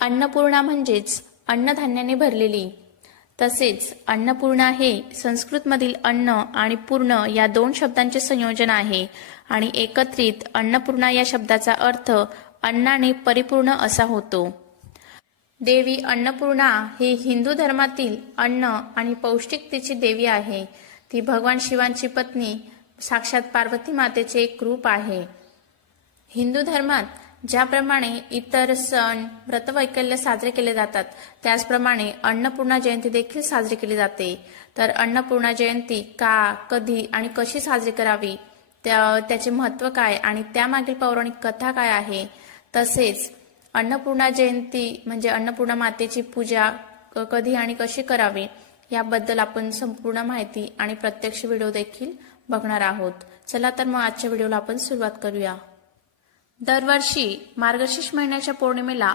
अन्नपूर्णा म्हणजेच अन्नधान्याने भरलेली. तसेच अन्नपूर्णा हे संस्कृतमधील अन्न आणि पूर्ण या दोन शब्दांचे संयोजन आहे आणि एकत्रित अन्नपूर्णा या शब्दाचा अर्थ अन्नाने परिपूर्ण असा होतो. देवी अन्नपूर्णा ही हिंदू धर्मातील अन्न आणि पौष्टिकतेची देवी आहे. ती भगवान शिवांची पत्नी साक्षात पार्वती मातेचे एक रूप आहे. हिंदू धर्मात ज्याप्रमाणे इतर सण व्रतवैकल्य साजरे केले जातात त्याचप्रमाणे अन्नपूर्णा जयंती देखील साजरी केली जाते. तर अन्नपूर्णा जयंती का, कधी आणि कशी साजरी करावी, त्याचे महत्त्व काय आणि त्यामागील पौराणिक कथा काय आहे, तसेच अन्नपूर्णा जयंती म्हणजे अन्नपूर्णा मातेची पूजा कधी आणि कशी करावी याबद्दल आपण संपूर्ण माहिती आणि प्रत्यक्ष व्हिडिओ देखील बघणार आहोत. चला तर मग आजच्या व्हिडिओला आपण सुरुवात करूया. दरवर्षी मार्गशीर्ष महिन्याच्या पौर्णिमेला